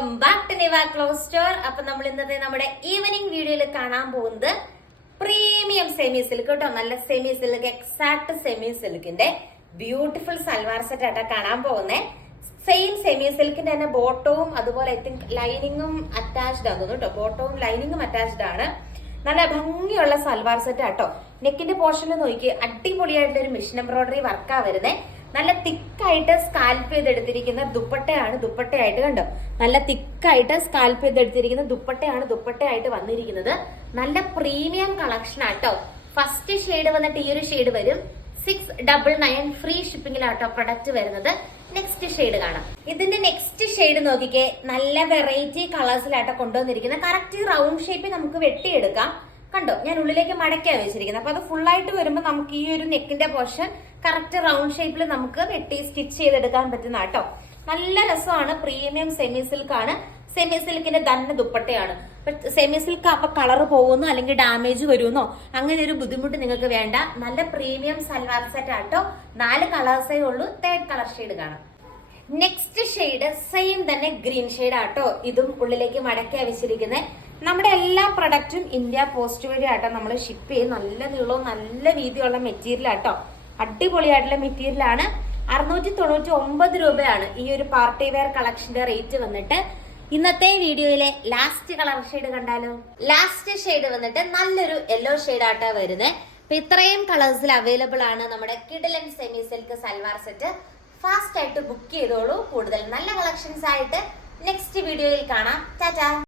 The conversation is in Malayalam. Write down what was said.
Welcome back to Niva clothes store. അപ്പൊ നമ്മൾ ഇന്നത്തെ നമ്മുടെ ഈവനിങ് വീഡിയോയിൽ കാണാൻ പോകുന്നത് പ്രീമിയം സെമി സിൽക്ക് കേട്ടോ. നല്ല സെമി സിൽക്ക് എക്സാക്ട് സെമി സിൽക്കിന്റെ ബ്യൂട്ടിഫുൾ സൽവാർ സെറ്റ് ആട്ടാ കാണാൻ പോകുന്നത് സെയിം സെമി സിൽക്കിന്റെ തന്നെ ബോട്ടവും അതുപോലെ ഐ തിങ്ക് ലൈനിങ്ങും അറ്റാച്ച്ഡ് തോന്നുന്നു കേട്ടോ. ബോട്ടവും ലൈനിങ്ങും അറ്റാച്ച്ഡ് ആണ്. നല്ല ഭംഗിയുള്ള സൽവാർ സെറ്റ് ആട്ടോ. നെക്കിന്റെ പോർഷനിൽ നോക്കി അടിപൊളിയായിട്ടുള്ള ഒരു മിഷൻ എംബ്രോയിഡറി വർക്കാ വരുന്നേ. നല്ല തിക്കായിട്ട് സ്കാൽപ്പ് ചെയ്തെടുത്തിരിക്കുന്ന ദുപ്പട്ടയാണ് ദുപ്പട്ടയായിട്ട് കണ്ടോ? നല്ല തിക്കായിട്ട് സ്കാൽപ്പ് ചെയ്തെടുത്തിരിക്കുന്ന ദുപ്പട്ടയാണ് ദുപ്പട്ടയായിട്ട് വന്നിരിക്കുന്നത്. നല്ല പ്രീമിയം കളക്ഷൻ ആട്ടോ ഫസ്റ്റ് ഷെയ്ഡ് വന്നിട്ട് ഈ ഒരു ഷെയ്ഡ് വരും. സിക്സ് ഡബിൾ നയൻ ഫ്രീ ഷിപ്പിംഗിലാട്ടോ പ്രൊഡക്റ്റ് വരുന്നത്. നെക്സ്റ്റ് ഷെയ്ഡ് കാണാം. ഇതിന്റെ നെക്സ്റ്റ് ഷെയ്ഡ് നോക്കിക്കേ നല്ല വെറൈറ്റി കളേഴ്സിലാട്ടോ കൊണ്ടുവന്നിരിക്കുന്നത്. കറക്റ്റ് റൗണ്ട് ഷേപ്പിൽ നമുക്ക് വെട്ടിയെടുക്കാം. കണ്ടോ? ഞാൻ ഉള്ളിലേക്ക് മടക്കാ വെച്ചിരിക്കുന്നത്. അപ്പൊ അത് ഫുൾ ആയിട്ട് വരുമ്പോൾ നമുക്ക് ഈ ഒരു നെക്കിന്റെ പോർഷൻ കറക്റ്റ് റൗണ്ട് ഷേപ്പിൽ നമുക്ക് വെട്ടി സ്റ്റിച്ച് ചെയ്തെടുക്കാൻ പറ്റുന്ന കേട്ടോ. നല്ല രസമാണ്. പ്രീമിയം സെമി സിൽക്ക് ആണ് സെമി സിൽക്കിന്റെ തന്നെ ദുപ്പട്ടയാണ്. സെമി സിൽക്ക് അപ്പൊ കളർ പോകുന്നു അല്ലെങ്കിൽ ഡാമേജ് വരുമെന്നോ അങ്ങനെ ഒരു ബുദ്ധിമുട്ട് നിങ്ങൾക്ക് വേണ്ട. നല്ല പ്രീമിയം സൽവാർ സെറ്റ് ആട്ടോ നാല് കളേഴ്സേ ഉള്ളൂ. തേർഡ് കളർ ഷെയ്ഡ് കാണാം. നെക്സ്റ്റ് ഷെയ്ഡ് സെയിം തന്നെ ഗ്രീൻ ഷെയ്ഡ് ആട്ടോ. ഇതും ഉള്ളിലേക്ക് മടക്കി വെച്ചിരിക്കുന്നത് നമ്മുടെ എല്ലാ പ്രൊഡക്റ്റും ഇന്ത്യ പോസ്റ്റ് വഴി ആട്ടോ. നമ്മൾ ഷിപ്പ് ചെയ്യും നല്ല നീളവും നല്ല വീതിയുള്ള മെറ്റീരിയൽ ആട്ടോ. അടിപൊളിയായിട്ടുള്ള മെറ്റീരിയൽ ആണ്. അറുന്നൂറ്റി തൊണ്ണൂറ്റി ഒമ്പത് രൂപയാണ് ഈ ഒരു പാർട്ടി വെയർ കളക്ഷന്റെ റേറ്റ് വന്നിട്ട്. ഇന്നത്തെ വീഡിയോയിലെ ലാസ്റ്റ് കളർ ഷെയ്ഡ് കണ്ടാലോ? ലാസ്റ്റ് ഷെയ്ഡ് വന്നിട്ട് നല്ലൊരു യെല്ലോ ഷെയ്ഡ് ആട്ടാ വരുന്നത് ഇത്രയും കളേഴ്സിൽ അവൈലബിൾ ആണ് നമ്മുടെ കിഡിലൻ semi silk salwar set fast ആയിട്ട് ബുക്ക് ചെയ്തോളൂ. കൂടുതൽ നല്ല കളക്ഷൻസ് ആയിട്ട് നെക്സ്റ്റ് വീഡിയോയിൽ കാണാം. ടാറ്റാ